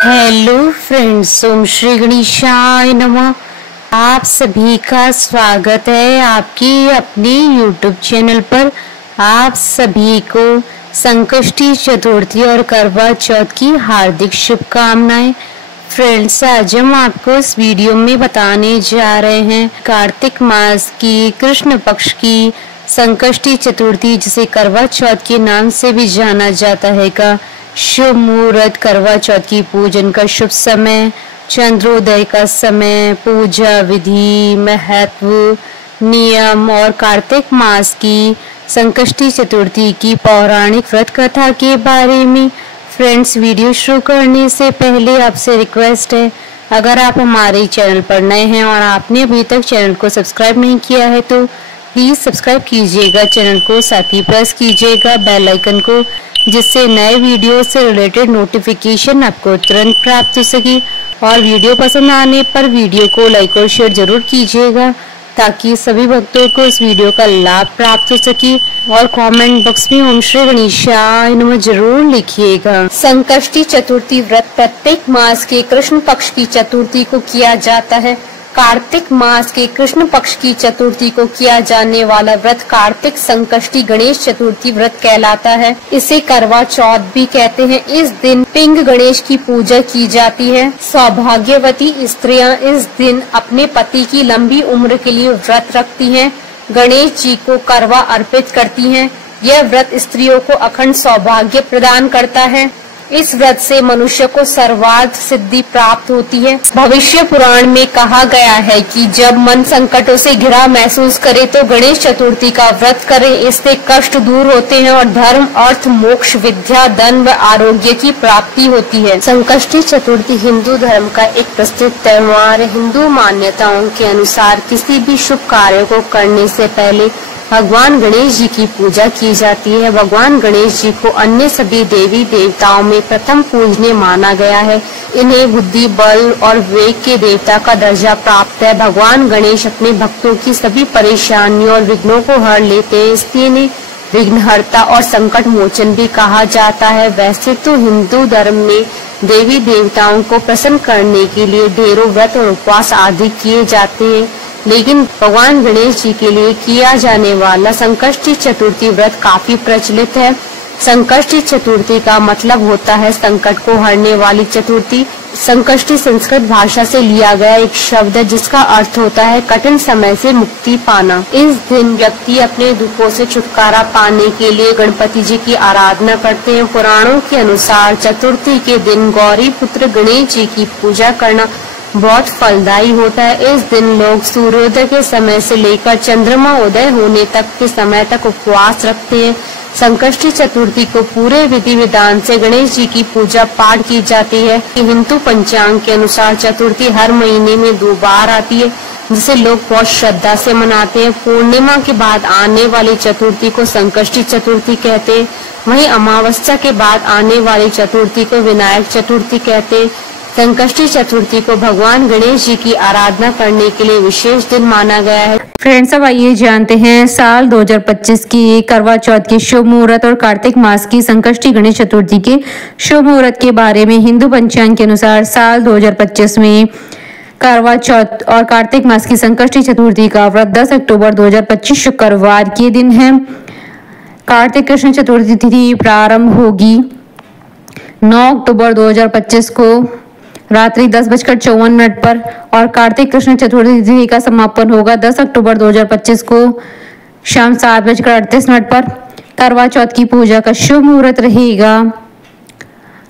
Hello friends, ओम श्री गणेशाय नमः। आप सभी का स्वागत है आपकी अपने यूट्यूब चैनल पर। आप सभी को संकष्टी चतुर्थी और करवा चौथ की हार्दिक शुभकामनाएं। फ्रेंड्स, आज हम आपको इस वीडियो में बताने जा रहे हैं कार्तिक मास की कृष्ण पक्ष की संकष्टी चतुर्थी, जिसे करवा चौथ के नाम से भी जाना जाता है, का शुभ मुहूर्त, करवा चौथ की पूजन का शुभ समय, चंद्रोदय का समय, पूजा विधि, महत्व, नियम और कार्तिक मास की संकष्टी चतुर्थी की पौराणिक व्रत कथा के बारे में। फ्रेंड्स, वीडियो शुरू करने से पहले आपसे रिक्वेस्ट है, अगर आप हमारे चैनल पर नए हैं और आपने अभी तक चैनल को सब्सक्राइब नहीं किया है तो प्लीज सब्सक्राइब कीजिएगा चैनल को, साथ ही प्रेस कीजिएगा बेल आइकन को, जिससे नए वीडियो से रिलेटेड नोटिफिकेशन आपको तुरंत प्राप्त हो सके। और वीडियो पसंद आने पर वीडियो को लाइक और शेयर जरूर कीजिएगा, ताकि सभी भक्तों को इस वीडियो का लाभ प्राप्त हो सके। और कमेंट बॉक्स में ओम श्री गणेशाय नमः जरूर लिखिएगा। संकष्टी चतुर्थी व्रत प्रत्येक मास के कृष्ण पक्ष की चतुर्थी को किया जाता है। कार्तिक मास के कृष्ण पक्ष की चतुर्थी को किया जाने वाला व्रत कार्तिक संकष्टी गणेश चतुर्थी व्रत कहलाता है। इसे करवा चौथ भी कहते हैं। इस दिन पिंग गणेश की पूजा की जाती है। सौभाग्यवती स्त्रियां इस दिन अपने पति की लंबी उम्र के लिए व्रत रखती हैं। गणेश जी को करवा अर्पित करती हैं। यह व्रत स्त्रियों को अखंड सौभाग्य प्रदान करता है। इस व्रत से मनुष्य को सर्वार्थ सिद्धि प्राप्त होती है। भविष्य पुराण में कहा गया है कि जब मन संकटों से घिरा महसूस करे तो गणेश चतुर्थी का व्रत करें। इससे कष्ट दूर होते हैं और धर्म, अर्थ, मोक्ष, विद्या, धन व आरोग्य की प्राप्ति होती है। संकष्टी चतुर्थी हिंदू धर्म का एक प्रसिद्ध त्योहार है। हिंदू मान्यताओं के अनुसार किसी भी शुभ कार्य को करने से पहले भगवान गणेश जी की पूजा की जाती है। भगवान गणेश जी को अन्य सभी देवी देवताओं में प्रथम पूजनीय माना गया है। इन्हें बुद्धि, बल और विवेक के देवता का दर्जा प्राप्त है। भगवान गणेश अपने भक्तों की सभी परेशानियों और विघ्नों को हर लेते हैं, इसलिए इन्हें विघ्नहर्ता और संकट मोचन भी कहा जाता है। वैसे तो हिंदू धर्म में देवी देवताओं को प्रसन्न करने के लिए ढेरों व्रत और उपवास आदि किए जाते हैं, लेकिन भगवान गणेश जी के लिए किया जाने वाला संकष्टी चतुर्थी व्रत काफी प्रचलित है। संकष्टी चतुर्थी का मतलब होता है संकट को हरने वाली चतुर्थी। संकष्टी संस्कृत भाषा से लिया गया एक शब्द है, जिसका अर्थ होता है कठिन समय से मुक्ति पाना। इस दिन व्यक्ति अपने दुखों से छुटकारा पाने के लिए गणपति जी की आराधना करते हैं। पुराणों के अनुसार चतुर्थी के दिन गौरी पुत्र गणेश जी की पूजा करना बहुत फलदायी होता है। इस दिन लोग सूर्योदय के समय से लेकर चंद्रमा उदय होने तक के समय तक उपवास रखते हैं। संकष्टी चतुर्थी को पूरे विधि विधान से गणेश जी की पूजा पाठ की जाती है। हिंदू पंचांग के अनुसार चतुर्थी हर महीने में 2 बार आती है, जिसे लोग बहुत श्रद्धा से मनाते हैं। पूर्णिमा के बाद आने वाली चतुर्थी को संकष्टी चतुर्थी कहते हैं। वहीं अमावस्या के बाद आने वाली चतुर्थी को विनायक चतुर्थी कहते हैं। संकष्टी चतुर्थी को भगवान गणेश जी की आराधना करने के लिए विशेष दिन माना गया है। फ्रेंड्स, अब आइए जानते हैं साल 2025 की करवा चौथ के शुभ मुहूर्त और कार्तिक मास की संकष्टी गणेश चतुर्थी के शुभ मुहूर्त के बारे में। हिंदू पंचांग के अनुसार साल 2025 में करवा चौथ और कार्तिक मास की संकष्टी चतुर्थी का व्रत 10 अक्टूबर 2025 शुक्रवार के दिन है। कार्तिक कृष्ण चतुर्थी तिथि प्रारंभ होगी 9 अक्टूबर 2025 को रात्रि 10:54 पर और कार्तिक कृष्ण चतुर्थी तिथि का समापन होगा 10 अक्टूबर 2025 को शाम 7:38 पर। करवा चौथ की पूजा का शुभ मुहूर्त रहेगा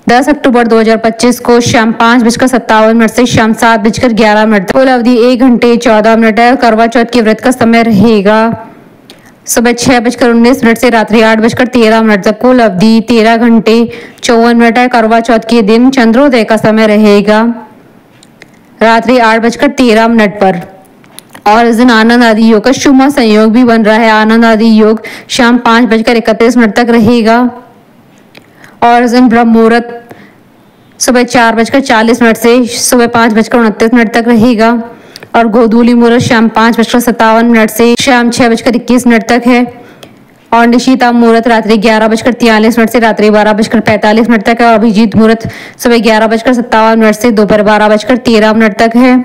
10 अक्टूबर 2025 को शाम 5:57 से शाम 7:11 तक। कुल अवधि 1 घंटे 14 मिनट है। करवा चौथ के व्रत का समय रहेगा सुबह 6:19 से रात्रि 8:13 तक। कुल अवधि 13 घंटे 54 मिनट है। करवा चौथ के दिन चंद्रोदय का समय रहेगा रात्रि 8:13 पर और इस दिन आनंद आदि योग का शुभ संयोग भी बन रहा है। आनंद आदि योग शाम 5:31 तक रहेगा और इस दिन ब्रह्म मुहूर्त सुबह 4:40 से सुबह 5:29 तक रहेगा और गोधूली मुहूर्त शाम 5:57 से शाम 6:21 तक है। और निशिता मुहूर्त रात्रि 11:43 से रात्रि 12:45 तक है और अभिजीत मुहूर्त सुबह 11:57 से दोपहर 12:13 तक है।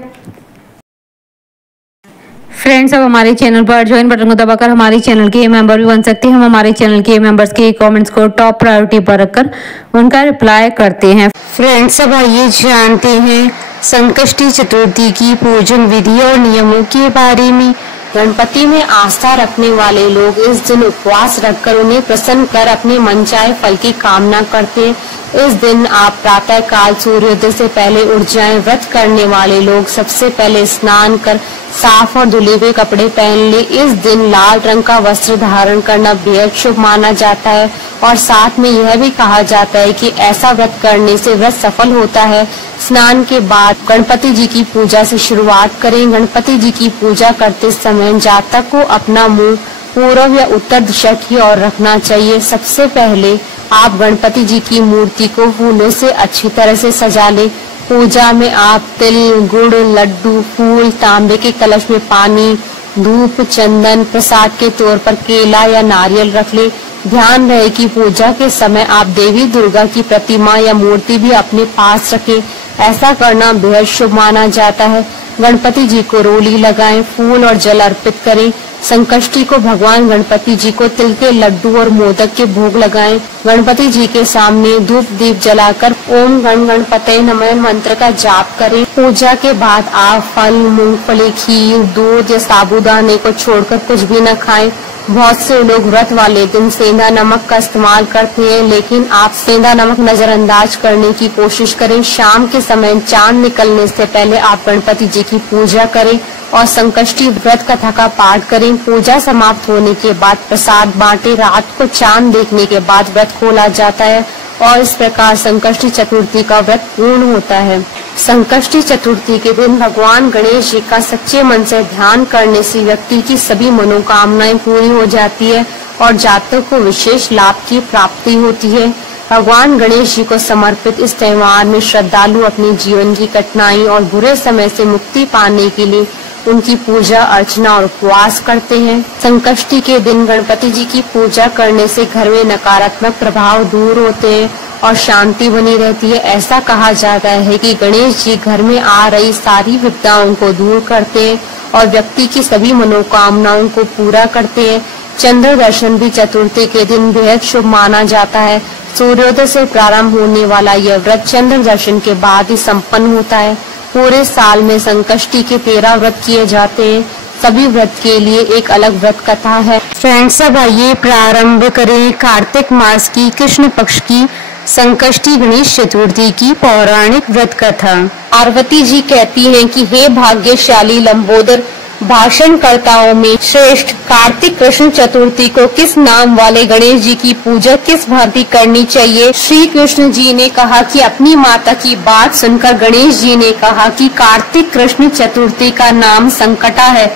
फ्रेंड्स, अब हमारे चैनल पर ज्वाइन बटन को दबाकर हमारे चैनल के मेंबर भी बन सकते हैं। हम हमारे चैनल के मेंबर्स के कमेंट्स को टॉप प्रायोरिटी पर रखकर उनका रिप्लाई करते हैं। फ्रेंड्स, अब आइए जानते हैं संकष्टी चतुर्थी की पूजन विधि और नियमों के बारे में। गणपति में आस्था रखने वाले लोग इस दिन उपवास रखकर उन्हें प्रसन्न कर अपने मनचाहे फल की कामना करते हैं। इस दिन आप प्रातः काल सूर्योदय से पहले उठ जाएं। व्रत करने वाले लोग सबसे पहले स्नान कर साफ और धुले हुए कपड़े पहन ले। इस दिन लाल रंग का वस्त्र धारण करना बेहद शुभ माना जाता है और साथ में यह भी कहा जाता है कि ऐसा व्रत करने से व्रत सफल होता है। स्नान के बाद गणपति जी की पूजा से शुरुआत करें। गणपति जी की पूजा करते समय जातक को अपना मुंह पूर्व या उत्तर दिशा की ओर रखना चाहिए। सबसे पहले आप गणपति जी की मूर्ति को फूलों से अच्छी तरह से सजा ले। पूजा में आप तिल, गुड़, लड्डू, फूल, तांबे के कलश में पानी, धूप, चंदन, प्रसाद के तौर पर केला या नारियल रख ले। ध्यान रहे कि पूजा के समय आप देवी दुर्गा की प्रतिमा या मूर्ति भी अपने पास रखें। ऐसा करना बेहद शुभ माना जाता है। गणपति जी को रोली लगाएं, फूल और जल अर्पित करें। संकष्टी को भगवान गणपति जी को तिल के लड्डू और मोदक के भोग लगाएं। गणपति जी के सामने धूप दीप जलाकर ओम गण गणपते नमः मंत्र का जाप करें। पूजा के बाद आप फल, मूंगफली, खीर, दूध या साबूदाने को छोड़कर कुछ भी न खाएं। बहुत से लोग व्रत वाले दिन सेंधा नमक का इस्तेमाल करते हैं, लेकिन आप सेंधा नमक नजरअंदाज करने की कोशिश करें। शाम के समय चांद निकलने से पहले आप गणपति जी की पूजा करें और संकष्टी व्रत कथा का पाठ करें। पूजा समाप्त होने के बाद प्रसाद बांटे। रात को चांद देखने के बाद व्रत खोला जाता है और इस प्रकार संकष्टी चतुर्थी का व्रत पूर्ण होता है। संकष्टी चतुर्थी के दिन भगवान गणेश जी का सच्चे मन से ध्यान करने से व्यक्ति की सभी मनोकामनाएं पूरी हो जाती है और जातक को विशेष लाभ की प्राप्ति होती है। भगवान गणेश जी को समर्पित इस त्योहार में श्रद्धालु अपने जीवन की कठिनाई और बुरे समय से मुक्ति पाने के लिए उनकी पूजा अर्चना और उपवास करते हैं। संकष्टी के दिन गणपति जी की पूजा करने से घर में नकारात्मक प्रभाव दूर होते हैं और शांति बनी रहती है। ऐसा कहा जाता है कि गणेश जी घर में आ रही सारी विपदाओं को दूर करते हैं और व्यक्ति की सभी मनोकामनाओं को पूरा करते हैं। चंद्र दर्शन भी चतुर्थी के दिन बेहद शुभ माना जाता है। सूर्योदय से प्रारंभ होने वाला यह व्रत चंद्र दर्शन के बाद ही संपन्न होता है। पूरे साल में संकष्टी के 13 व्रत किए जाते हैं। सभी व्रत के लिए एक अलग व्रत कथा है। फ्रेंड्स, अब आइए प्रारंभ करें कार्तिक मास की कृष्ण पक्ष की संकष्टी गणेश चतुर्थी की पौराणिक व्रत कथा। पार्वती जी कहती हैं कि हे भाग्यशाली लंबोदर, भाषणकर्ताओं में श्रेष्ठ कार्तिक कृष्ण चतुर्थी को किस नाम वाले गणेश जी की पूजा किस भांति करनी चाहिए। श्री कृष्ण जी ने कहा कि अपनी माता की बात सुनकर गणेश जी ने कहा कि कार्तिक कृष्ण चतुर्थी का नाम संकटा है।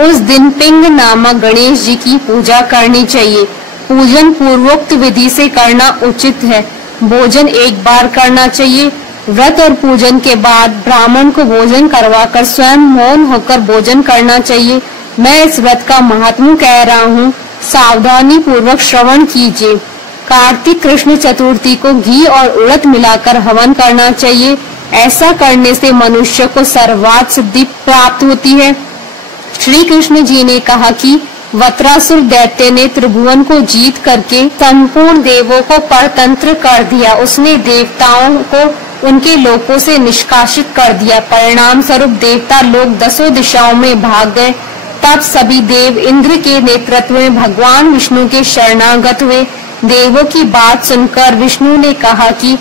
उस दिन पिंग नामक गणेश जी की पूजा करनी चाहिए। पूजन पूर्वोक्त विधि से करना उचित है। भोजन एक बार करना चाहिए। व्रत और पूजन के बाद ब्राह्मण को भोजन करवाकर स्वयं मौन होकर भोजन करना चाहिए। मैं इस व्रत का महात्म्य कह रहा हूँ, सावधानी पूर्वक श्रवण कीजिए। कार्तिक कृष्ण चतुर्थी को घी और उड़द मिलाकर हवन करना चाहिए। ऐसा करने से मनुष्य को सर्वार्थ सिद्धि प्राप्त होती है। श्री कृष्ण जी ने कहा कि वत्रासुर दैत्य ने त्रिभुवन को जीत करके संपूर्ण देवों को परतंत्र कर दिया। उसने देवताओं को उनके लोकों से निष्कासित कर दिया। परिणाम स्वरूप देवता लोग 10 दिशाओं में भाग गए। तब सभी देव इंद्र के नेतृत्व में भगवान विष्णु के शरणागत हुए। देवों की बात सुनकर विष्णु ने कहा कि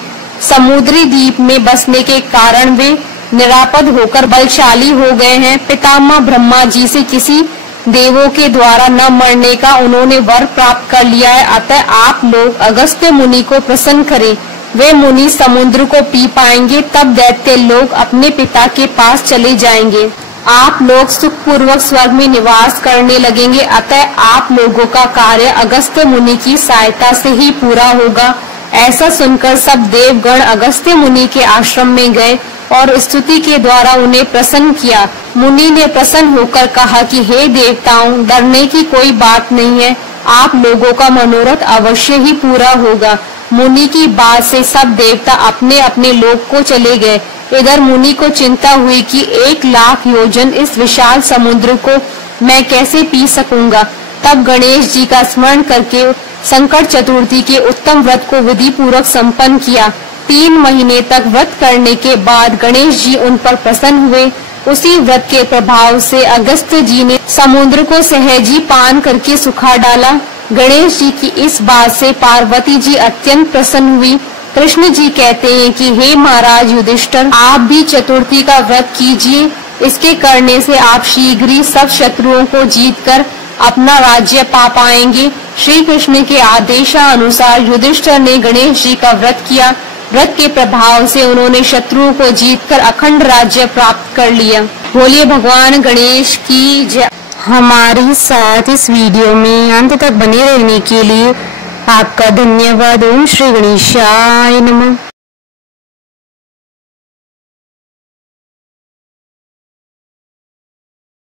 समुद्री द्वीप में बसने के कारण वे निरापद होकर बलशाली हो गए हैं। पितामह ब्रह्मा जी से किसी देवों के द्वारा न मरने का उन्होंने वर प्राप्त कर लिया है। अतः आप लोग अगस्त्य मुनि को प्रसन्न करें। वे मुनि समुद्र को पी पाएंगे। तब दैत्य लोग अपने पिता के पास चले जाएंगे। आप लोग सुखपूर्वक स्वर्ग में निवास करने लगेंगे। अतः आप लोगों का कार्य अगस्त्य मुनि की सहायता से ही पूरा होगा। ऐसा सुनकर सब देवगण अगस्त्य मुनि के आश्रम में गए और स्तुति के द्वारा उन्हें प्रसन्न किया। मुनि ने प्रसन्न होकर कहा कि हे देवताओं, डरने की कोई बात नहीं है। आप लोगों का मनोरथ अवश्य ही पूरा होगा। मुनि की बात से सब देवता अपने अपने लोक को चले गए। इधर मुनि को चिंता हुई कि 1,00,000 योजन इस विशाल समुद्र को मैं कैसे पी सकूंगा। तब गणेश जी का स्मरण करके संकट चतुर्थी के उत्तम व्रत को विधि पूर्वक संपन्न किया। 3 महीने तक व्रत करने के बाद गणेश जी उन पर प्रसन्न हुए। उसी व्रत के प्रभाव से अगस्त्य जी ने समुद्र को सहजी पान करके सुखा डाला। गणेश जी की इस बात से पार्वती जी अत्यंत प्रसन्न हुई। कृष्ण जी कहते हैं कि हे महाराज युधिष्ठिर, आप भी चतुर्थी का व्रत कीजिए। इसके करने से आप शीघ्र ही सब शत्रुओं को जीतकर अपना राज्य पा पाएंगे। श्री कृष्ण के आदेशानुसार युधिष्ठिर ने गणेश जी का व्रत किया। व्रत के प्रभाव से उन्होंने शत्रुओं को जीतकर अखंड राज्य प्राप्त कर लिया। बोलिए भगवान गणेश की जय। हमारे साथ इस वीडियो में अंत तक बने रहने के लिए आपका धन्यवाद। ओम श्री गणेशाय नमः।